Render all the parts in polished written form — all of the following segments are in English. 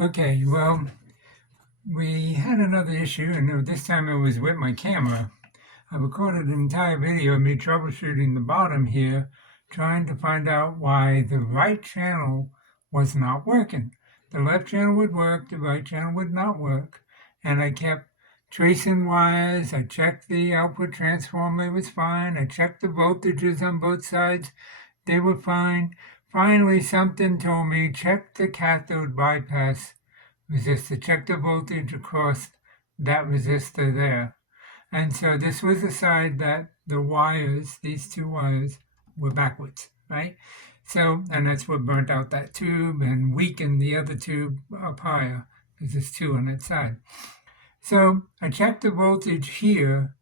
Okay, well, we had another issue, and this time it was with my camera. I recorded an entire video of me troubleshooting the bottom here, trying to find out why the right channel was not working. The left channel would work, the right channel would not work, and I kept tracing wires. I checked the output transformer, it was fine. I checked the voltages on both sides, they were fine. Finally, something told me, check the cathode bypass resistor, check the voltage across that resistor there. And so this was the side that the wires, these two wires, were backwards, right? So, and that's what burnt out that tube and weakened the other tube up higher, because there's two on that side. So I checked the voltage here,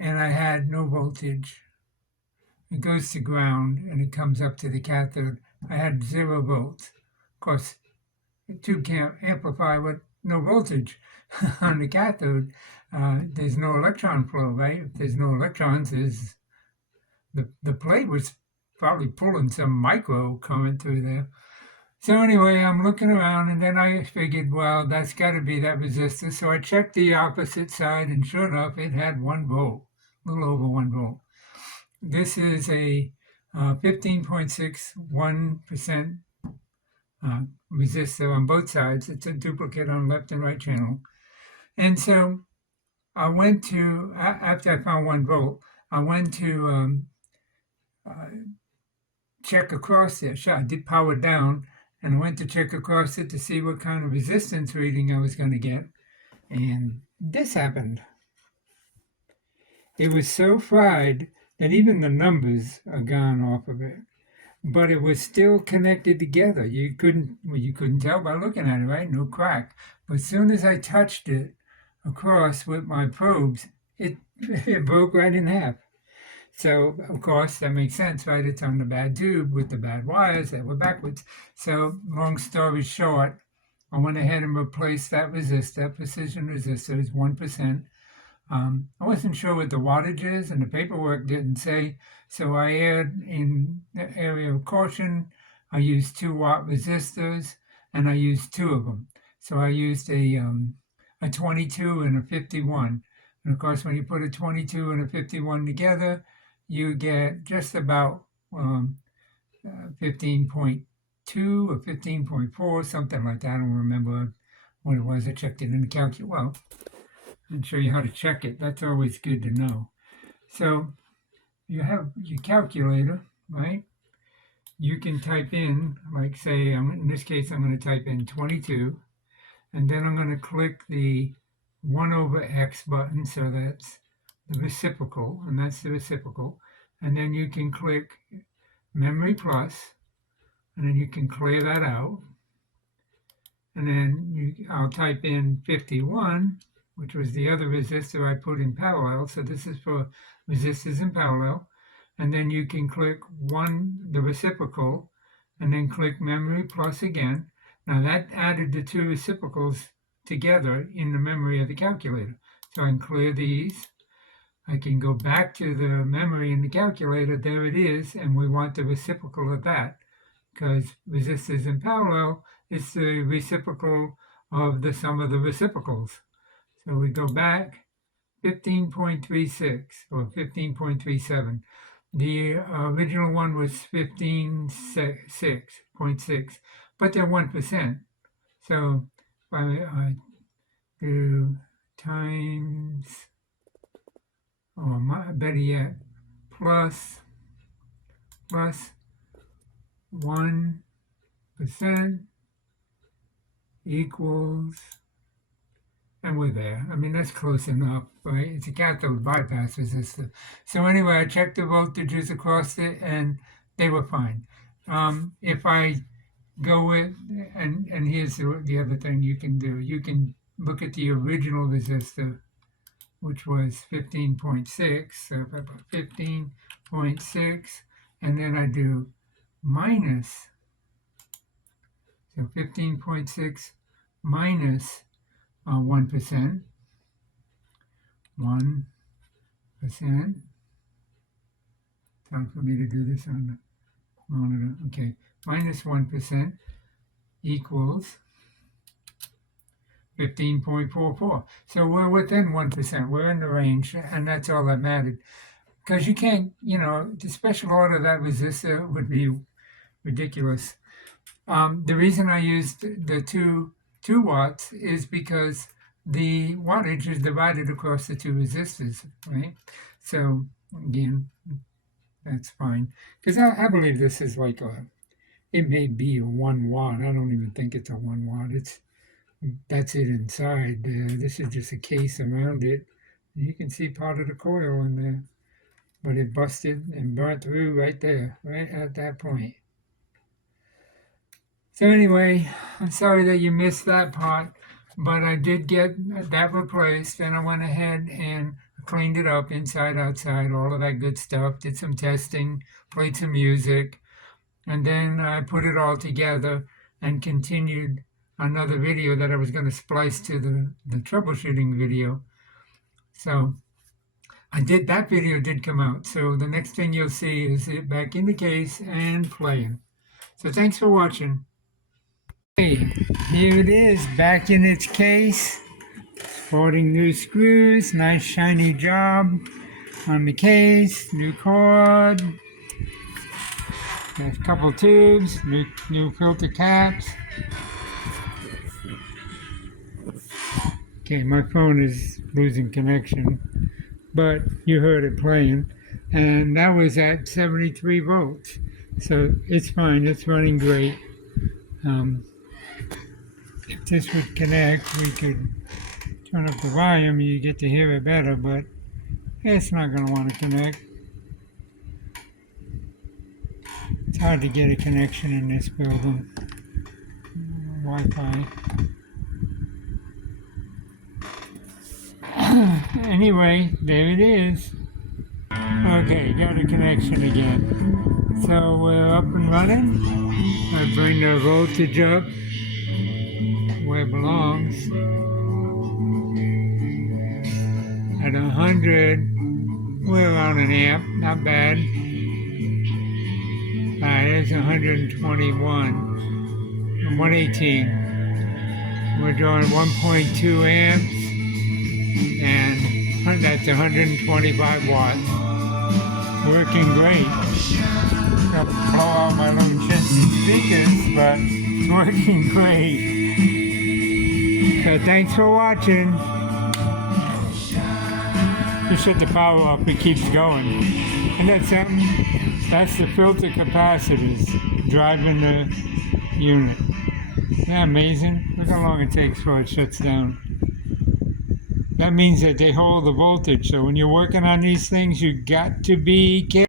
and I had no voltage. It goes to ground, and it comes up to the cathode. I had 0 volts. Of course, the tube can't amplify with no voltage on the cathode. There's no electron flow, right? If there's no electrons, there's the plate was probably pulling some micro current through there. So anyway, I'm looking around, and then I figured, well, that's got to be that resistor. So I checked the opposite side, and sure enough, it had 1 volt, a little over 1 volt. This is a 15.61% resistor on both sides. It's a duplicate on left and right channel. And so I went to, after I found 1 volt, I went to check across it. I did power down, and I went to check across it to see what kind of resistance reading I was going to get. And this happened. It was so fried that even the numbers are gone off of it. But it was still connected together. You couldn't tell by looking at it, right? No crack. But as soon as I touched it across with my probes, it broke right in half. So, of course, that makes sense, right? It's on the bad tube with the bad wires that were backwards. So, long story short, I went ahead and replaced that resistor, precision resistor, is 1%. I wasn't sure what the wattage is, and the paperwork didn't say, so I aired in the area of caution. I used 2-watt resistors, and I used 2 of them. So I used a 22 and a 51. And of course, when you put a 22 and a 51 together, you get just about 15.2 or 15.4, something like that. I don't remember what it was. I checked it in the calculator. Well, and show you how to check it. That's always good to know. So you have your calculator, right? You can type in, like say, in this case, I'm going to type in 22, and then I'm going to click the 1/x button, so that's the reciprocal, and that's the reciprocal. And then you can click memory plus, and then you can clear that out. And then I'll type in 51, which was the other resistor I put in parallel. So this is for resistors in parallel. And then you can click the reciprocal, and then click memory plus again. Now that added the 2 reciprocals together in the memory of the calculator. So I can clear these. I can go back to the memory in the calculator. There it is, and we want the reciprocal of that, because resistors in parallel is the reciprocal of the sum of the reciprocals. So we go back 15.36 or 15.37. The original one was 15.6, but they're 1%. So if I do times, or better yet, plus 1% equals, and we're there. I mean, that's close enough, right? It's a cathode bypass resistor. So anyway, I checked the voltages across it, and they were fine. If I go with, and here's the other thing you can do. You can look at the original resistor, which was 15.6. So if I put 15.6, and then I do minus, so 15.6 minus 1%, 1%. Time for me to do this on the monitor. Okay, minus 1% equals 15.44. So we're within 1%. We're in the range, and that's all that mattered. Because you can't, to special order that resistor would be ridiculous. The reason I used the 2 watts is because the wattage is divided across the 2 resistors, right? So again, that's fine. Because I believe this is like it may be a 1 watt. I don't even think it's a 1 watt. That's it inside. This is just a case around it. You can see part of the coil in there, but it busted and burnt through right there, right at that point. So anyway, I'm sorry that you missed that part, but I did get that replaced, and I went ahead and cleaned it up inside, outside, all of that good stuff, did some testing, played some music, and then I put it all together and continued another video that I was going to splice to the troubleshooting video. So that video did come out. So the next thing you'll see is it back in the case and playing. So thanks for watching. Hey, here it is, back in its case, sporting new screws, nice shiny job on the case, new cord, a couple tubes, new filter caps. Okay, my phone is losing connection, but you heard it playing, and that was at 73 volts, so it's fine, it's running great. If this would connect, we could turn up the volume, you get to hear it better, but it's not going to want to connect. It's hard to get a connection in this building. Wi-Fi. Anyway, there it is. Okay, got a connection again. So we're up and running. I bring the voltage up where it belongs. At 100, we're around an amp, not bad. There's 121, and 118. We're drawing 1.2 amps, and that's 125 watts. Working great. I'll blow out my little chintzy speakers, but it's working great. So thanks for watching. Just shut the power off, it keeps going. And that's the filter capacitors driving the unit. Isn't that amazing? Look how long it takes before it shuts down. That means that they hold the voltage, so when you're working on these things, you got to be careful.